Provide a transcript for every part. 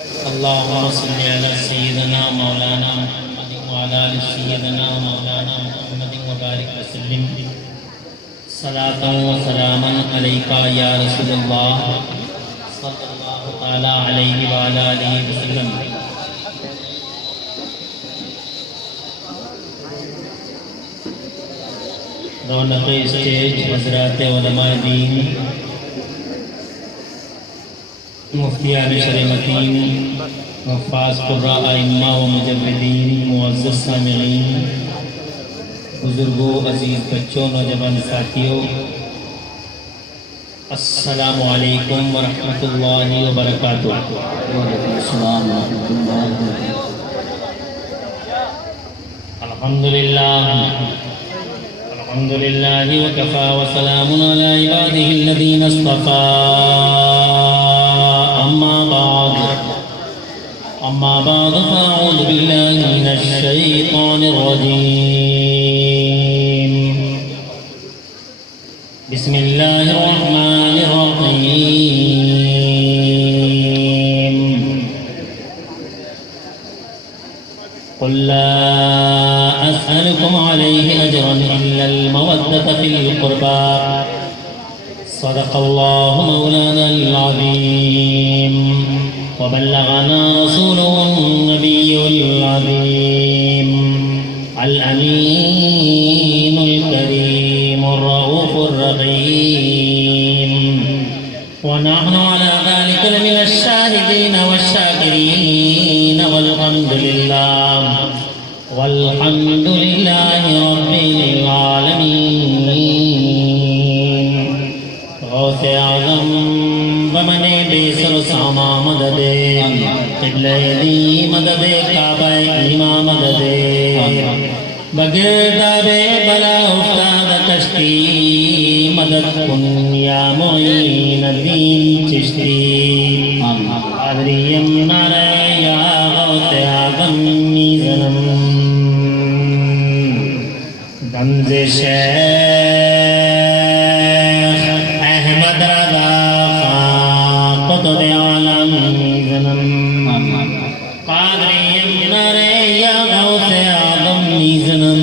اللهم صل على سيدنا مولانا محمد وعلى آل سيدنا مولانا محمد وبارك وسلم صلاة وسلاما عليك يا رسول الله صلى الله تعالى عليه وعلى آله وسلم. رونق اسٹیج حضرات علماء دین، مفتیان شرع متین، حفاظ قراء ائمہ و مجودین، معزز سامعین، بزرگوں، عزیز بچوں، نوجوان ساتھیوں، السلام علیکم ورحمۃ اللہ وبرکاتہ. وعلیکم السلام ورحمۃ اللہ وبرکاتہ. الحمدللہ وکفى وسلام علی عباده الذین اصطفى. أما بعد فأعوذ بالله من الشيطان الرجيم. بسم الله الرحمن الرحيم. قل لا أسألكم عليه أجرا إلا المودة في القربى. صدق الله مولانا العظيم وبلغنا رسوله النبي العظيم الأمين الكريم الرؤوف الرحيم، ونحن على ذلك لمن الشاهدين والشاكرين والحمد لله رب العالمين. غوث اعظم بمن بیسر ساما مدد، قبلہ دی مدد، کعبہ ایمہ مدد، بگرداب بلا افتاد کشتی مدد کن یا معین الدین چشتی. قادریم نعرہ یا غوث اعظم میزنم گنز شیخ احمد رضا قطب عالم میزنم. قادریم نعرہ یا غوث اعظم میزنم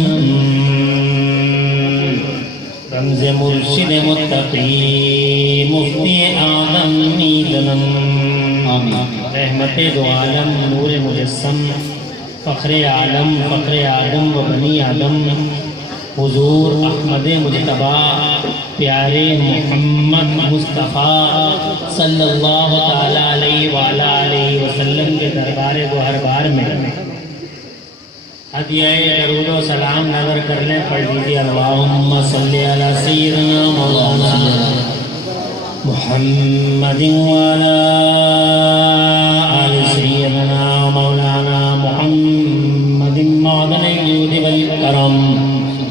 رمز مرشد متقی مفتی اعظم میزنم. رحمت دو عالم نور مجسم فخر عالم فخر آدم و بنی آدم حضور احمد مجتبی پیارے محمد مصطفیٰ صلی اللہ تعالیٰ علیہ وآلہ علیہ وسلم کے دربار گوہر بار میں ہدیہ درود و سلام نظر کر لیں. پڑھ لیجیے اللہم صلی علی سیدنا مولانا محمد وعلی آل سیدنا مولانا محمد معدن الجود والکرم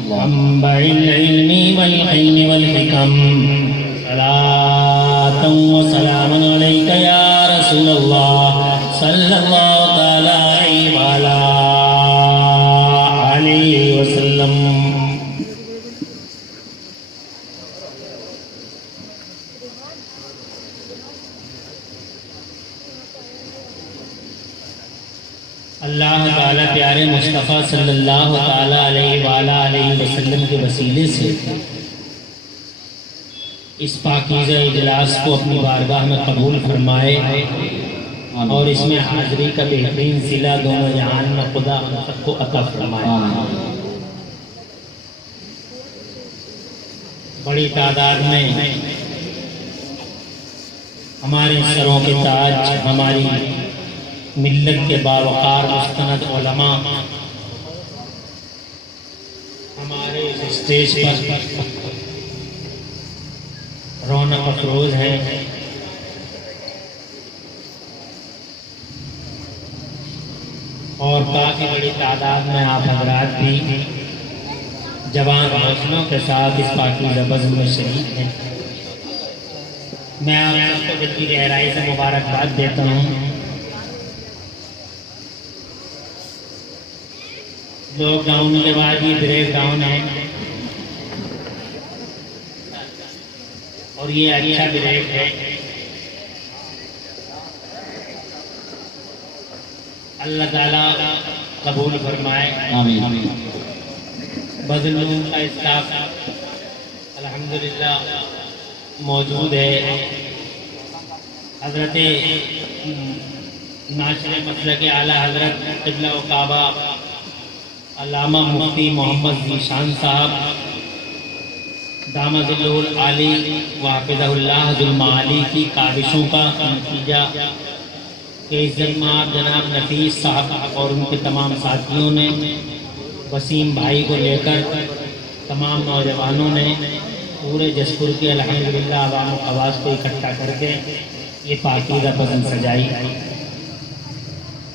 منبع العلم والحلم والحکم. صلاة وسلام علیک یا رسول اللہ صلی اللہ تعالی علیہ وآلہ آلہ وسلم. اللہ تعالیٰ پیارے مصطفیٰ صلی اللہ تعالیٰ علیہ وآلہ علیہ وسلم کے وسیلے سے اس پاکیزہ اجلاس کو اپنی بارگاہ میں قبول فرمائے اور اس میں حاضری کا بہترین صلہ دونوں جہان میں خدا ہم سب کو عطا فرمائے. بڑی تعداد میں ہمارے سروں کے تاج، ہماری ملت کے باوقار مستند علماء ہمارے اس اسٹیج پر رونق افروز ہے. اور کافی بڑی تعداد میں آپ حضرات بھی جوان حوصلوں کے ساتھ اس پاکیزہ بزم میں شریک ہیں. میں آپ سب کو دل کی گہرائی سے مبارکباد دیتا ہوں. لاک ڈاؤن کے بعد یہ بریک ڈاؤن ہے اور یہ اچھا بریک ہے. اللہ تعالیٰ قبول فرمائے. آمین. بدلون کا اسٹاف الحمدللہ موجود ہے. حضرت ناشر مسلک اعلیٰ حضرت قبلہ و کعبہ علامہ مفتی محمد ذیشان صاحب دامت العالی وحفظہ اللہ ذو المعالی کی کاوشوں کا نتیجہ کہ عزت مآب جناب نفیس صاحب اور ان کے تمام ساتھیوں نے، وسیم بھائی کو لے کر تمام نوجوانوں نے پورے جسپور کے الحمدللہ عوام و خواص کو اکٹھا کر کے یہ پاکیزہ بزم سجائی.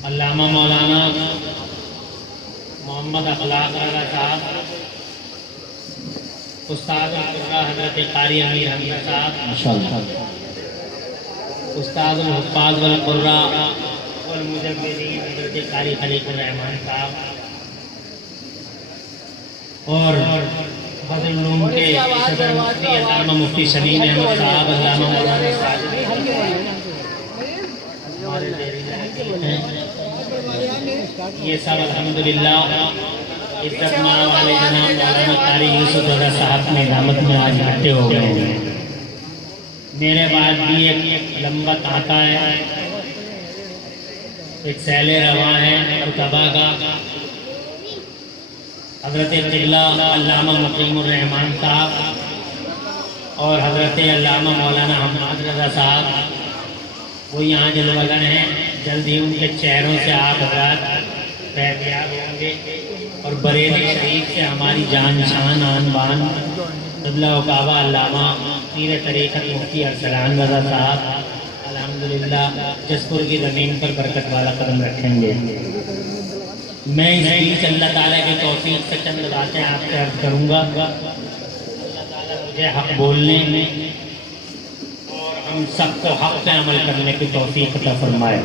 علامہ مولانا محمد اخلاق رضا صاحب، استاد القرآ حضرت قاری امیر حمزہ صاحب، ماشاءاللہ. استاد الحفاظ والقراء والمجوزین حضرت قاری خلیق الرحمان صاحب، اور بدر العلوم کے صدر مفتی علامہ مفتی شمیم احمد صاحب، علامہ مولانا ساجد یہ سب الحمدللہ عزت مآب والے جناب مولانا قاری یوسف رضا صاحب میں دعوت میں آج اکٹھے ہو گئے ہیں. میرے بعد بھی ایک لمبا تانتا ہے، ایک سیل رواں ہے مرتبہ کا. حضرت قبلہ علامہ مقیم الرحمان صاحب اور حضرت علامہ مولانا حماد رضا صاحب وہ یہاں جلوگر ہیں. جلد ہی ان کے چہروں سے آپ حضرات فیضیاب ہوں گے. اور بریلی شریف سے ہماری جان شان آن بان قبلہ و کعبہ علامہ پیر طریقت مفتی ارسلان رضا صاحب الحمدللہ جسپور کی زمین پر برکت والا قدم رکھیں گے. میں اس بیچ اللہ تعالیٰ کی توفیق سے چند باتیں آپ سے عرض کروں گا. اللہ تعالیٰ مجھے حق بولنے میں اور ہم سب کو حق پہ عمل کرنے کی توفیق عطا فرمائے.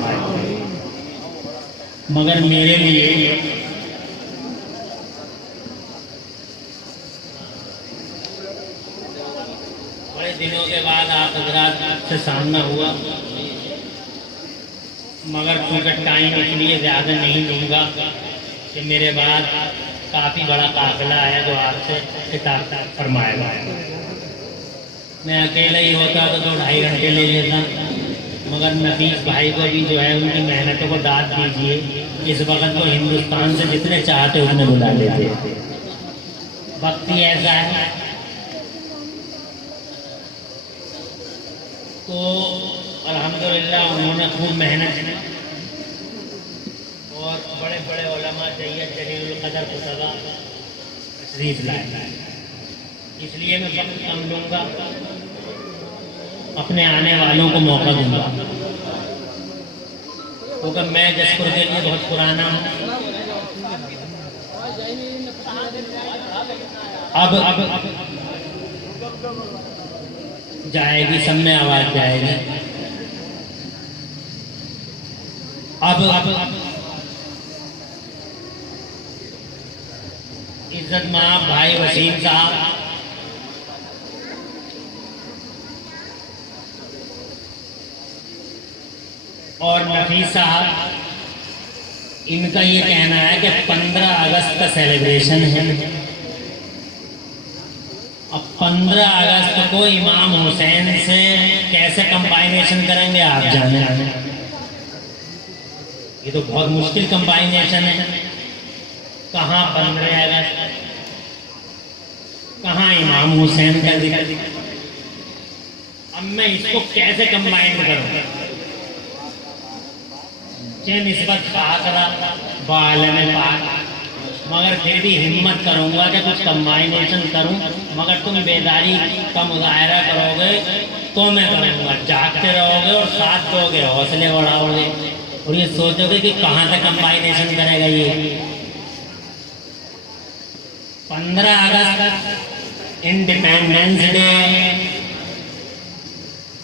مگر میرے لیے بڑے دنوں کے بعد آپ حضرات سے سامنا ہوا، مگر چونکہ ٹائم اس لیے زیادہ نہیں لوں گا کہ میرے بعد کافی بڑا قافلہ ہے جو آپ سے خطاب فرمائے گا. میں اکیلا ہی ہوتا تو 2-2.5 گھنٹے لے لیتا، مگر نفیس بھائی کو بھی جو ہے ان کی محنتوں کو داد دیجیے. اس وقت وہ ہندوستان سے جتنے چاہتے اتنے بلا لیتے. وقت ہی ایسا ہے. تو الحمدللہ انہوں نے خوب محنت کی اور بڑے بڑے علماء سید جلیل القدر خطبہ تشریف لائے. اس لیے میں وقت کم لوں گا، اپنے آنے والوں کو موقع دوں گا، کیونکہ میں جسپور کے لیے بہت پرانا ہوں. اب جائے گی، سب میں آواز جائے گی. اب عزت مآب بھائی وسیم صاحب اور نفیس صاحب، ان کا یہ کہنا ہے کہ 15 اگست کا سیلیبریشن ہے. اب 15 اگست کو امام حسین سے کیسے کمبائنیشن کریں گے آپ جانے. یہ تو بہت مشکل کمبائنیشن ہے. کہاں 15 اگست، کہاں امام حسین کا ذکر. اب میں اس کو کیسے کمبائن کروں؟ کہ نسبت خاطرہ بعالم پاک، مگر پھر بھی ہمت کروں گا کہ کچھ کمبائنیشن کروں. مگر تم بیداری کا مظاہرہ کرو گے تو میں کروں گا. جاگتے رہو گے اور ساتھ دو گے، حوصلے بڑھاؤ گے اور یہ سوچو گے کہ کہاں تک کمبائنیشن کرے گا. یہ 15 اگست انڈیپینڈنس ڈے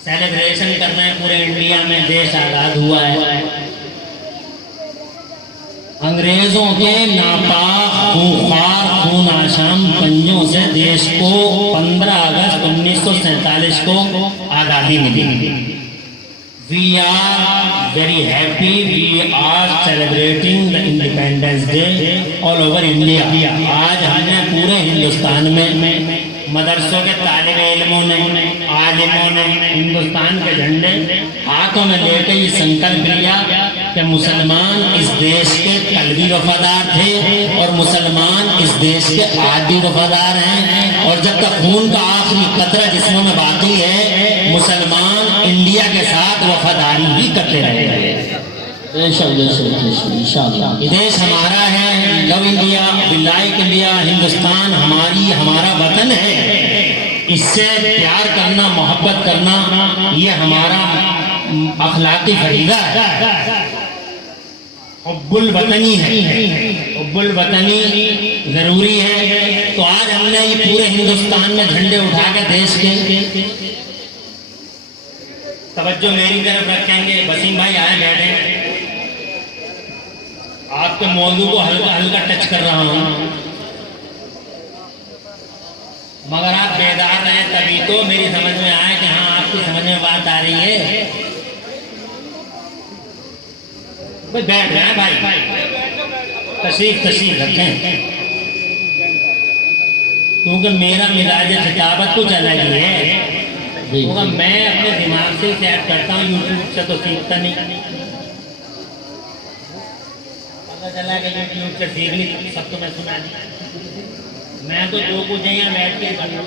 سیلیبریشن کرنا ہے پورے انڈیا میں. دیش آزاد ہوا ہے. انگریزوں کے ناپاک خونخوار خون آشام پنجوں سے دیش کو 15 اگست 1947 کو آزادی ملی. We are very happy. We are celebrating the Independence Day all over India. آج ہم نے پورے ہندوستان میں مدرسوں کے طالب علموں نے، عالموں نے ہندوستان کے جھنڈے ہاتھوں میں لے کے یہ سنکلپ لیا کہ مسلمان اس دیش کے قلبی وفادار تھے اور مسلمان اس دیش کے عادی وفادار ہیں، اور جب تک خون کا آخری قطرہ جسموں میں باقی ہے مسلمان انڈیا کے ساتھ وفاداری ہی کرتے رہے ہیں۔ یہ دیش ہمارا ہے، love India, we like India, Hindustan ہمارا وطن ہے، اس سے پیار کرنا، محبت کرنا یہ ہمارا اخلاقی فریضہ ہے، حب الوطنی ہے، حب الوطنی ضروری ہے۔ تو آج ہم نے یہ پورے ہندوستان میں جھنڈے اٹھا کے دیش کے، توجہ میری طرف رکھیں گے، وسیم بھائی آئے بیٹھے، آپ کے موضوع کو ہلکا ہلکا ٹچ کر رہا ہوں، مگر آپ بیدار رہیں تبھی تو میری سمجھ میں آئے کہ ہاں آپ کی سمجھ میں بات آ رہی ہے۔ بیٹھ رہے ہیں بھائی، تشریف رکھیں، کیونکہ میرا مزاج خطابت کچھ الگ ہی ہے، کیونکہ میں اپنے دماغ سے سیٹ کرتا ہوں، یوٹیوب سے تو سیکھتا نہیں، پتہ چلا کہ یوٹیوب سے سیکھ لی سب تو میں سنا نہیں، میں تو جو کچھ ہے یہاں بیٹھ کے کر لوں۔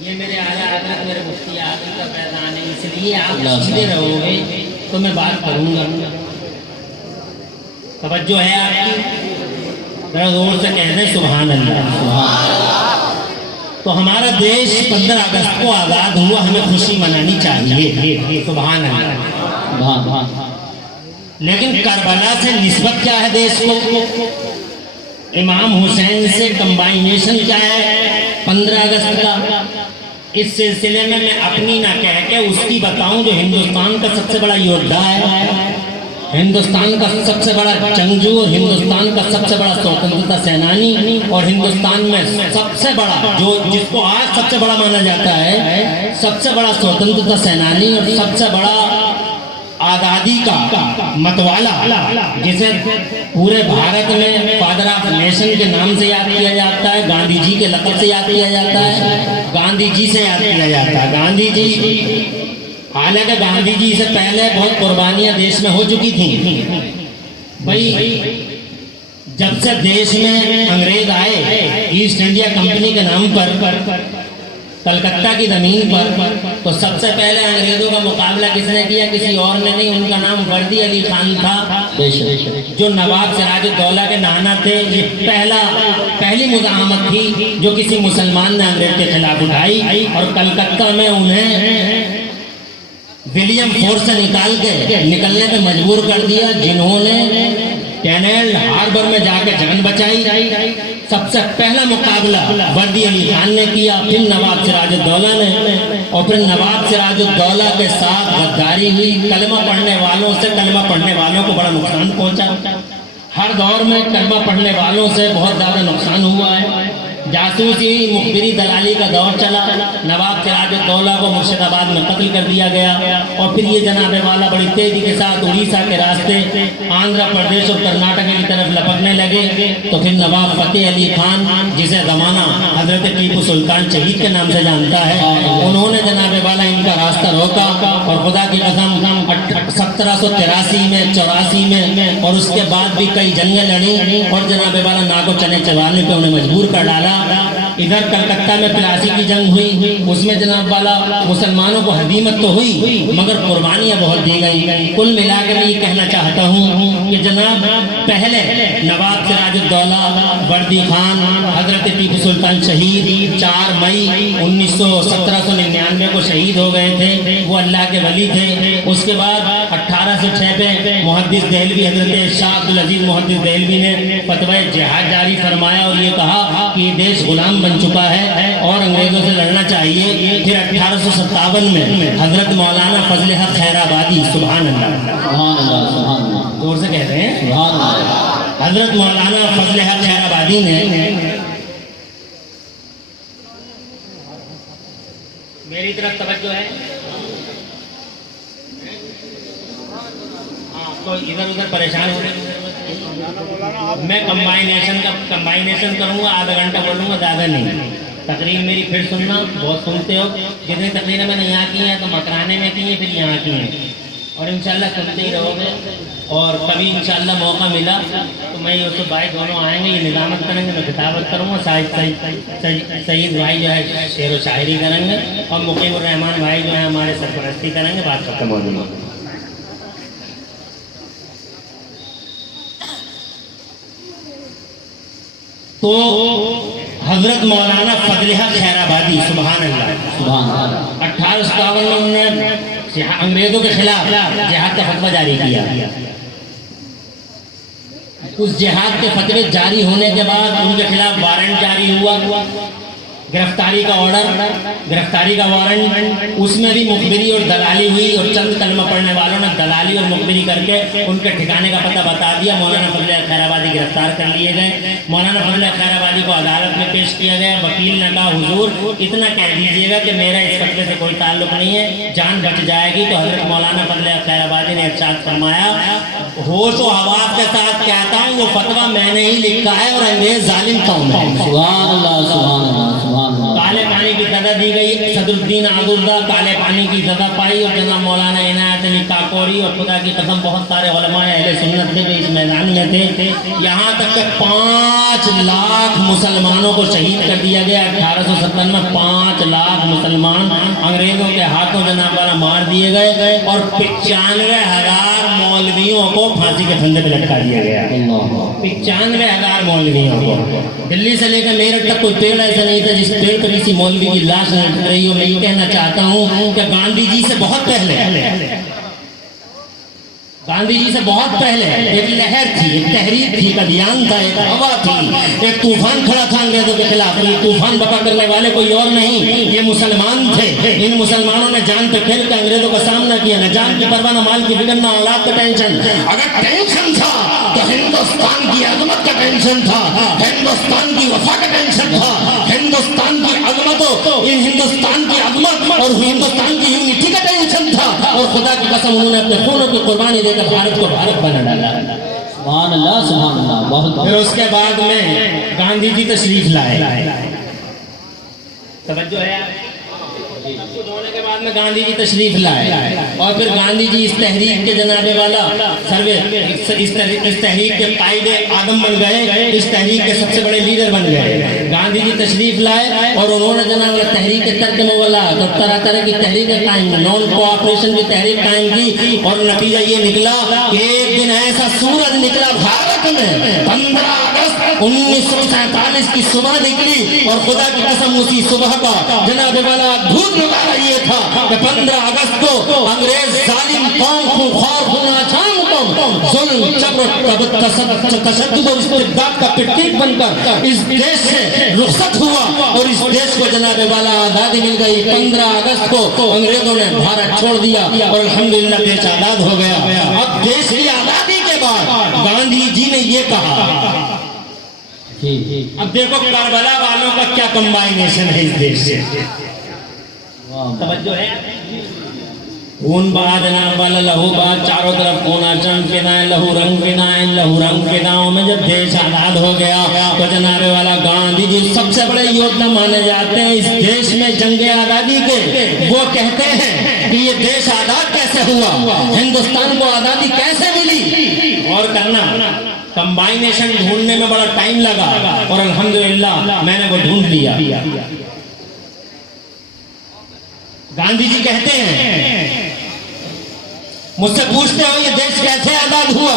یہ میرے اعلیٰ حضرت میرے مفتی اعظم کا فیضان ہے، اس لیے آپ سیدھے رہو گے تو میں بات کروں گا۔ توجہ ہے آپ کی؟ ذرا زور سے کہہ دیں سبحان اللہ۔ تو ہمارا دیش 15 اگست کو آزاد ہوا، ہمیں خوشی منانی چاہیے، سبحان اللہ۔ لیکن کربلا سے نسبت کیا ہے دیش کو؟ امام حسین سے کمبائنیشن کیا ہے 15 اگست کا؟ اس سلسلے میں اپنی نہ کہہ کے اس کی بتاؤں جو ہندوستان کا سب سے بڑا یودھا ہے، ہندوستان کا سب سے بڑا جنگجو، اور ہندوستان کا سب سے بڑا سوتنترتا سینانی، اور ہندوستان میں سب سے بڑا جس کو آج سب سے بڑا مانا جاتا ہے، سب سے بڑا سوتنترتا سینانی اور سب سے بڑا آزادی کا متوالا، جسے پورے بھارت میں فادر آف نیشن کے نام سے یاد کیا جاتا ہے، گاندھی جی کے لقب سے یاد کیا جاتا ہے، گاندھی جی سے یاد کیا جاتا ہے، گاندھی جی، حالانکہ گاندھی جی سے پہلے بہت قربانیاں دیش میں ہو چکی تھیں۔ بھائی جب سے دیش میں انگریز آئے ایسٹ انڈیا کمپنی کے نام پر کلکتہ کی زمین پر، تو سب سے پہلے انگریزوں کا مقابلہ کس نے کیا؟ کسی اور نے نہیں، ان کا نام وردی علی خان تھا، جو نواب سراج الدولہ کے نانا تھے۔ یہ پہلی مزاحمت تھی جو کسی مسلمان نے انگریز کے خلاف اٹھائی، اور کلکتہ میں انہیں ولیم فورس سے نکلنے پہ مجبور کر دیا، جنہوں نے کینل ہاربر میں جا کے جان بچائی۔ سب سے پہلا مقابلہ وردی علی خان نے کیا، پھر نواب سراج الدولہ نے، اور پھر نواب سراج الدولہ کے ساتھ غداری ہوئی۔ کلمہ پڑھنے والوں کو بڑا نقصان پہنچا، ہر دور میں کلمہ پڑھنے والوں سے بہت زیادہ نقصان ہوا ہے۔ جاسوسی مخبری دلالی کا دور چلا، نواب سراج الدولہ کو مرشد آباد میں قتل کر دیا گیا، اور پھر یہ جناب والا بڑی تیزی کے ساتھ اڑیسہ کے راستے آندھرا پردیش اور کرناٹک کی طرف لپکنے لگے۔ تو پھر نواب فتح علی خان، جسے زمانہ حضرت ٹیپو سلطان شہید کے نام سے جانتا ہے، انہوں نے جناب والا ان کا راستہ روکا، اور خدا کی قسم 1783 میں، 84 میں، اور اس کے بعد بھی کئی جنگیں لڑیں، اور جناب والا ناکو چنے چبانے پہ انہیں مجبور کر ڈالا۔ ادھر کلکتہ میں 83 کی جنگ ہوئی، اس میں جناب والا مسلمانوں کو ہزیمت تو ہوئی مگر قربانیاں بہت دی گئی۔ کل ملا کے میں یہ کہنا چاہتا ہوں کہ جناب پہلے نواب سراج الدولہ وردی خان حضرت ٹیپو سلطان شہید 4 مئی 1799 کو شہید ہو گئے تھے، وہ اللہ کے ولی تھے۔ اس کے بعد 1806 پہ محدث دہلوی حضرت شاہ عبدالعزیز محدث دہلوی نے فتوی جہاد جاری فرمایا، اور یہ کہا کہ یہ دیش غلام بن چکا ہے اور انگریزوں سے لڑنا چاہیے۔ پھر 1857 میں حضرت مولانا فضل حق خیر آبادی، سبحان اللہ، زور سے کہتے ہیں حضرت مولانا فضل حق خیر آبادی نے، میری میری طرف توجہ ہے؟ ہاں، تو ادھر ادھر پریشان ہو رہے ہیں. میں کمبائنیشن کروں گا، آدھا گھنٹہ بولوں گا، زیادہ نہیں. تقریر میری پھر سننا، بہت سنتے ہو. جتنی تقریریں میں نے یہاں کی ہیں تو مکرانے میں کی ہیں، پھر یہاں کی ہیں، اور انشاءاللہ سنتے ہی رہو گے. اور کبھی انشاءاللہ موقع ملا تو میں یوسف بھائی دونوں آئیں گے، یہ نظامت کریں گے، میں کتابت کروں گا. سعید بھائی جو ہے شعر و شاعری کریں گے، اور مقیم الرحمان بھائی جو ہے ہمارے سرپرستی کریں گے. بات ختم ہو گئی. تو حضرت مولانا فضل حق خیر آبادی، سبحان اللہ، سبحان اللہ. 1857 میں انہوں نے انگریزوں کے خلاف جہاد کا فتویٰ جاری کیا. اس جہاد کے فتوے جاری ہونے کے بعد ان کے خلاف وارنٹ جاری ہوا، گرفتاری کا وارنٹ. اس میں بھی مخبری اور دلالی ہوئی، اور چند کلمہ پڑھنے والوں نے دلالی اور مخبری کر کے ان کے ٹھکانے کا پتہ بتا دیا. مولانا فضل حق خیر آبادی گرفتار کر لیے گئے. مولانا فضل حق خیر آبادی کو عدالت میں پیش کیا گیا. وکیل نے کہا حضور اتنا کہہ دیجیے گا کہ میرا اس فتوے سے کوئی تعلق نہیں ہے، جان بچ جائے گی. تو حضرت مولانا فضل حق خیر آبادی نے ارشاد فرمایا، ہوش و حواس کے ساتھ کہتا ہوں وہ فتویٰ میں نے ہی لکھا ہے، اور انگریز ظالم قوم ہے. سبحان اللہ، سبحان اللہ، سبحان اللہ. کالے پانی کی سزا دی گئی. صدر الدین عبداللہ کالے پانی کی سزا پائی، اور جناب مولانا عنایت علی کاکوری، اور خدا کی قسم بہت سارے علماء اہل سنت تھے جو اس میدان میں تھے. یہاں تک کہ 5 لاکھ مسلمانوں کو شہید کر دیا گیا. 1857 میں 5 لاکھ مسلمان انگریزوں کے ہاتھوں جناب والا مار دیے گئے، اور 95,000 مولویوں کو پھانسی کے پھندے پہ لٹکا دیا گیا. 95,000 مولویوں کو. دلی سے لے کر میرٹھ تک کوئی پیڑ ایسا نہیں تھا جس پیڑ پر کسی مولوی کی لاش نہ لٹک رہی ہو. میں یہ کہنا چاہتا ہوں کہ گاندھی جی سے بہت پہلے ایک لہر تھی، ایک تحریک تھی، ایک ابھیان تھا، ایک ہوا تھی، ایک طوفان کھڑا تھا انگریزوں کے خلاف. یہ طوفان بپا کرنے والے کوئی اور نہیں، یہ مسلمان تھے. ان مسلمانوں نے جان پہ کھیل کے انگریزوں کا سامنا کیا. نہ جان کی پرواہ، نہ مال کی فکر، نہ اولاد کا ٹینشن. اگر ٹینشن تھا تو ہندوستان کی عظمت کا ٹینشن تھا، ہندوستان کی وفا کا ٹینشن تھا، ہندوستان کی عظمت اور ہندوستان کی یونٹی کا ٹینشن تھا. اور خدا کی قسم انہوں نے اپنے خونوں کی قربانی دے کر بھارت کو بھارت بنا ڈالا. سبحان اللہ، سبحان اللہ. بہت پھر اس کے بعد میں گاندھی جی تشریف لائے. توجہ ہے؟ ہونے کے بعد میں گاندھی جی تشریف لائے، اور پھر گاندھی جی اس تحریک کے جناب والا اس تحریک کے قائد اعظم بن گئے، اس تحریک کے سب سے بڑے لیڈر بن گئے. گاندھی جی تشریف لائے، اور انہوں نے جناب والا تحریک ترک مولا تو طرح طرح کی تحریکیں قائم کی، نان کوآپریشن کی تحریک قائم کی. اور نتیجہ یہ نکلا کہ ایک دن ایسا سورج نکلا بھارت میں، 15 اگست 1947 کی صبح نکلی، اور خدا کی قسم اسی صبح کا جناب والا دھوپ نکالا یہ تھا کہ 15 اگست کو انگریز ظالم قوم خونخوار خوناچان قوم ظلم جبر تشدد اور استبداد کا پٹیک بن کر اس دیش سے رخصت ہوا، اور اس دیش کو جناب والا آزادی مل گئی. 15 اگست کو انگریزوں نے بھارت چھوڑ دیا، اور الحمدللہ دیش آزاد ہو گیا. اب دیش کی آزادی کے بعد گاندھی جی نے یہ کہا، اب دیکھو کربلا والوں کا کیا کمبائنیشن ہے اس دیش سے. توجہ ہے؟ خون بہا جناب والا لہو بہا، چاروں طرف خونا چند فدائیں، لہو رنگ فداؤں میں جب دیش آزاد ہو گیا تو جناب والا گاندھی جی سب سے بڑے یودھا مانے جاتے ہیں اس دیش میں جنگ آزادی کے. وہ کہتے ہیں کہ یہ دیش آزاد کیسے ہوا، ہندوستان کو آزادی کیسے ملی. اور کرنا کمبائنیشن ڈھونڈنے میں بڑا ٹائم لگا، اور الحمدللہ میں نے وہ ڈھونڈ لیا. گاندھی جی کہتے ہیں، مجھ سے پوچھتے ہو یہ دیش کیسے آزاد ہوا؟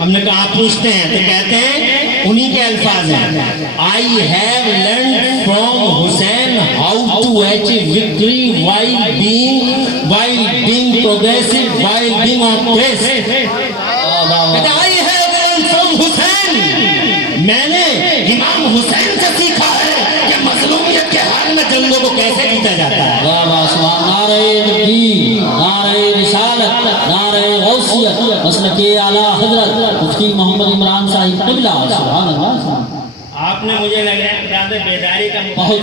ہم نے کہا آپ پوچھتے ہیں، تو کہتے ہیں انہی کے الفاظ ہیں، I have learned from Hussein how to achieve victory while being progressive, while being oppressed. I have learned from Hussein. میں نے امام حسین سے سیکھا ہے کہ مظلومیت کے حال میں جنگوں کو کیسے جیتا جاتا ہے. نعرہ تکبیر، نعرہ رسالت، نعرہ غوثیت، مسلک اعلیٰ حضرت مفتی محمد عمران صاحب قبلہ. سبحان اللہ. آپ نے مجھے لگ رہا ہے زیادہ بیداری کا بہت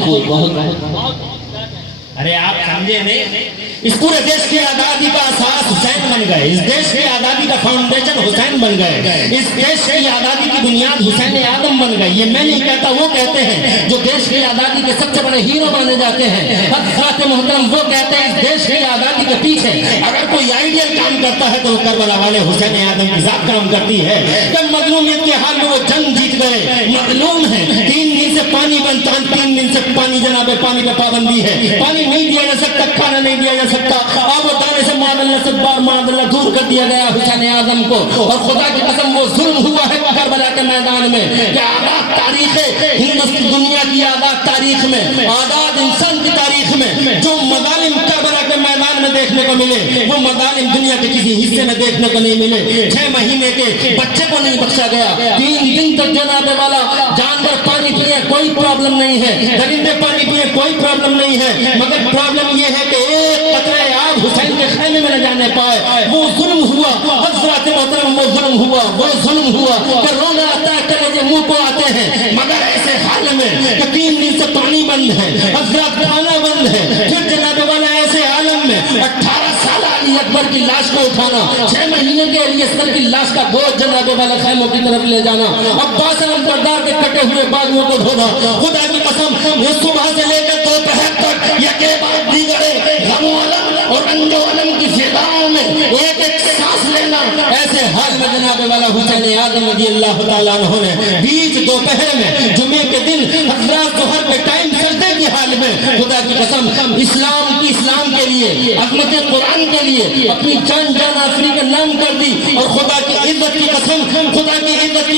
ارے آپ سمجھے نہیں، اس پورے دیش کی آزادی کا اساس حسین بن گئے، اس دیش کی آزادی کا فاؤنڈیشن حسین بن گئے، اس دیش کی آزادی کی بنیاد حسین اعظم بن گئی۔ یہ میں نہیں کہتا، وہ کہتے ہیں جو دیش کی آزادی کے سب سے بڑے ہیرو مانے جاتے ہیں، حضرات محترم وہ کہتے ہیں اس دیش کی آزادی کے پیچھے اگر کوئی آئیڈیل کام کرتا ہے تو وہ کربلا والے حسین اعظم کی ذات کام کرتی ہے۔ جب مظلومیت کے حال میں وہ جنگ جیت گئے، مظلوم ہیں، 3 دن سے پانی بنتا، 3 دن سے پانی جناب پانی پہ پابندی ہے، پانی نہیں دیا جا سکتا، کھانا نہیں دیا جا سکتا، آب و دانے سے معاذ اللہ سے بار معاذ اللہ دور کر دیا گیا حسین اعظم کو، اور خدا کی قسم وہ ظلم ہوا ہے کربلا کے میدان میں کہ آزاد تاریخ ہندوستان دنیا کی آزاد تاریخ میں، آزاد انسان کی تاریخ میں جو مظالم کربلا کے میدان میں دیکھنے کو ملے وہ مظالم دنیا کے کسی حصے میں دیکھنے کو نہیں ملے۔ 6 مہینے کے بچے کو نہیں بخشا گیا، 3 دن تک جناب والا جانور پانی پیے کوئی پرابلم نہیں ہے، درندے پانی پیے کوئی پرابلم نہیں ہے، مگر پرابلم یہ ہے کہ ایک قطرہ آب حسین کے خیمے میں نہ جانے پائے۔ وہ ظلم ہوا حضرات محترم، وہ ظلم ہوا کہ رونا آتا ہے، کلیجے منہ کو آتے ہیں، مگر ایسے حال میں کہ 3 دن سے پانی بند ہے، حضرات کھانا بند ہے، پھر جناب والا ایسے عالم میں 18 سالہ علی اکبر کی لاش کو اٹھانا، 6 مہینے کے علی اصغر کی لاش کا گوشت جناب والا خیموں کی طرف لے جانا، عباس علمبردار کے کٹے ہوئے بازوؤں کو دھونا، خدا کی قسم یہ صبح سے لے کر دوپہر تک یکے بعد دیگرے غم و علم اور رنج و علم کی فضاؤں میں ایک ایک سانس لینا، ایسے حال میں جناب والا حسین اعظم رضی اللہ تعالیٰ عنہ نے بیچ دوپہر میں جمعے کے دن حضرات ظہر کے ٹائم سجدے کی حال میں خدا کی قسم اسلام کے لیے عظمت قرآن کے لیے اپنی جان آفری کا نام کر دی، اور خدا کی عزت کی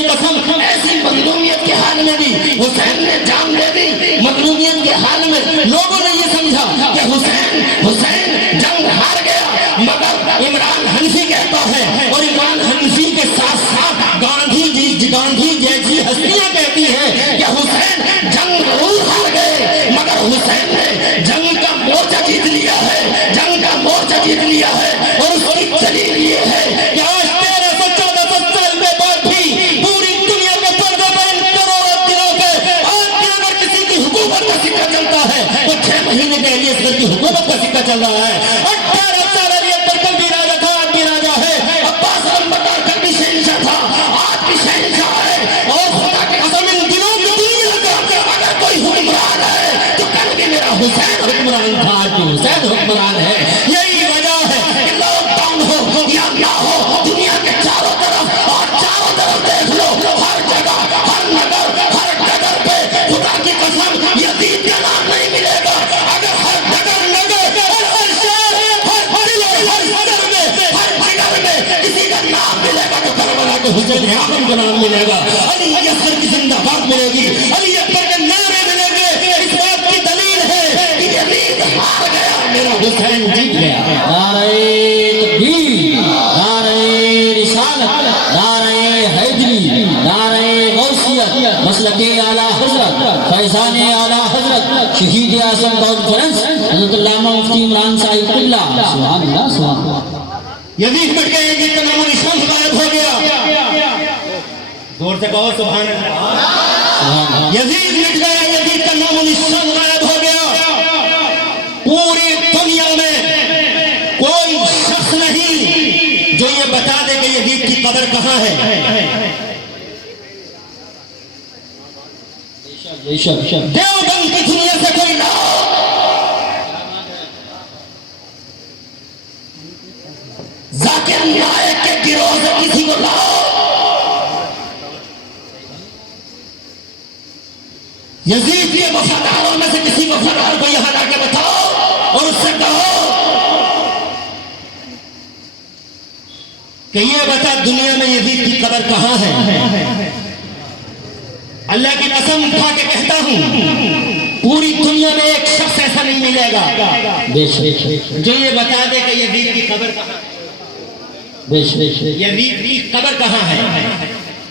قسم ایسی مظلومیت کے حال میں بھی حسین نے جان دے دی۔ مظلومیت کے حال میں لوگوں نے یہ سمجھا کہ حسین جنگ ہار گیا، مگر عمران حنفی کہتا ہے، اور عمران حنفی کے ساتھ ساتھ گاندھی جیسی ہستیاں کہتی ہیں کہ حسین جنگ ضرور ہار گئے، مگر حسین نے جنگ کا مورچہ جیت لیا ہے، اور اس کی دلیل یہ ہے کہ آج 1314 سال کے بعد بھی پوری دنیا کے پردے پر ان کروڑوں دنوں کے آج بھی اگر کسی کی حکومت کا سکہ چلتا ہے تو 6 مہینے کے علی اصغر کی حکومت کا سکہ چل رہا ہے۔ 18 سال علی اکبر کل بھی راجا تھا، آج بھی راجا ہے، عباس علمبردار کل بھی شہنشاہ تھا، آج بھی شہنشاہ ہے، اور خدا کی قسم ان دنوں کی دنیا کا اگر کوئی حکمران ہے تو کل بھی میرا حسین حکمران تھا، آج بھی حسین حکمران ہے۔ یہی وجہ ہے کہ لاک ڈاؤن ہو یا نہ ہو، دنیا کے چاروں طرف دیکھ لو، ہر جگہ، ہر نگر، ہر ڈگر پہ خدا کی قسم یزید کا نام نہیں ملے گا۔ اگر ہر نگر، ہر شہر، ہر ضلع، ہر صدر میں، ہر جگر میں کسی کا نام ملے گا تو کربلا کے حسین اعظم کا نام ملے گا، علی اکبر کی زندہ باد ملے گی، علی اکبر کے نعرے ملیں گے۔ اس بات کی دلیل ہے کہ یزید ہار گیا، میرا حسین جیت گیا۔ نعرہ تکبیر، نعرہ رسالت، نعرہ حیدری، نعرہ غوثیت، مسلک اعلیٰ حضرت، فیضان اعلیٰ حضرت، شہید اعظم کانفرنس حضرت علامہ مفتی عمران صاحب قبلہ، سبحان اللہ سبحان اللہ۔ یزید مٹ گئے، یزید کا نام و نشان غائب ہو گیا، زور سے کہو سبحان اللہ۔ یزید مٹ گیا، یزید کا نام و نشان غائب ہو گیا، پوری دنیا میں کوئی شخص نہیں جو یہ بتا دے کہ یزید کی قبر کہاں ہے۔ دیوبند کی دنیا سے کوئی لاؤ، ذاکر نائک کے گروہ سے کسی کو لاؤ، یزید کے وفاداروں میں سے کسی وفادار کو یہاں لا کے بتاؤ اور اس سے کہو کہ یہ بتا دنیا میں یزید کی قبر کہاں ہے۔ اللہ کی قسم اٹھا کے کہتا ہوں پوری دنیا میں ایک شخص ایسا نہیں ملے گا جو یہ بتا دے کہ یزید کی قبر کہاں ہے، یزید کی قبر کہاں ہے۔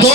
2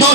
2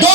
2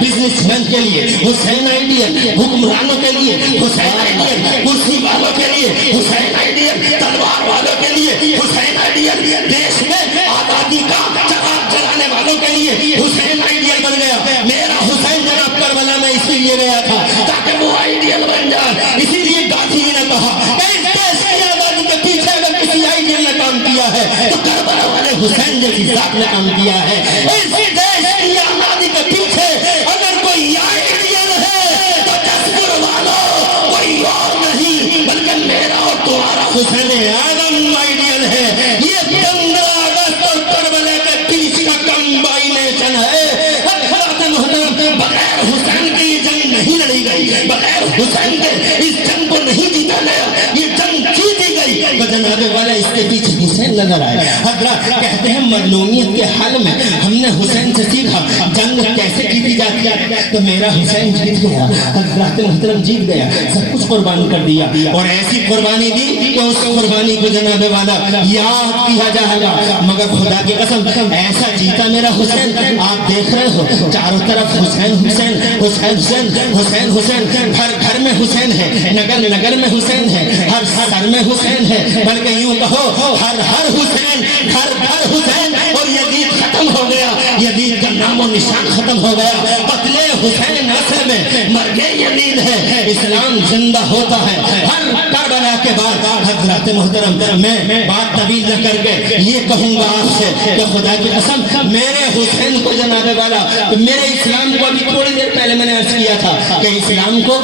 بزنس مین کے لیے حسین آئیڈیل، حکمرانوں کے لیے حسین آئیڈیل، کرسی والوں کے لیے حسین آئیڈیل، تلوار والوں کے لیے حسین آئیڈیل، دیش میں آزادی کا چراغ جلانے والوں کے لیے حسین آئیڈیل بن گیا۔ میرا حسین جناب کربلا میں اسی لیے گیا تھا تاکہ وہ آئیڈیل بن جائے۔ اسی لیے گاندھی جی نے کہا کہ اس دیش کی آزادی کے پیچھے اگر کسی آئیڈیل نے کام کیا ہے تو کربلا والے حسین جیسی ذات نے کام کیا ہے۔ اسی دیش کی آزادی کے پیچھے اگر کوئی آئیڈیل ہے تو تصور والوں کوئی اور نہیں بلکہ میرا اور تمہارا حسین اعظم آئیڈیل ہے۔ یہ 15 اگست اور کربلا کے بیچ کا کمبائنیشن ہے۔ حضرات محترم، بغیر حسین کے یہ جنگ نہیں لڑی گئی، بغیر حسین کے اس جنگ کو نہیں جیتا گیا، یہ جنگ جیتی گئی تو جناب والا اس کے پیچھے حسین نظر آئے۔ حضرات کہتے ہیں مظلومیت کے حال میں ہم نے حسین سے سیکھا جنگ کیسے جیتی جاتی ہے، تو میرا حسین جیت گیا، حضرات محترم جیت گیا، سب کچھ قربان کر دیا اور ایسی قربانی دی کہ اس قربانی کو جناب والا یاد کیا جائے گا۔ مگر خدا کی قسم ایسا جیتا میرا حسین، آپ دیکھ رہے ہو چاروں طرف حسین حسین حسین حسین حسین حسین، ہر گھر میں حسین ہے، نگر نگر میں حسین ہے، ہر سر میں حسین ہے، بلکہ یوں کہو ہر حسین، ہر گھر حسین۔ اور یزید ختم ہو گیا، یزید کا نام و نشان ختم ہو گیا، قتل حسین اصل میں مرگ یزید ہے، اسلام زندہ ہوتا ہے ہر کربلا کے بعد۔ حضرات محترم، میں بات طویل نہ کر کے یہ کہوں گا آپ سے کہ خدا کی قسم میرے حسین کو جناب والا، میرے اسلام کو ابھی تھوڑی دیر پہلے میں نے عرض کیا تھا کہ اسلام کو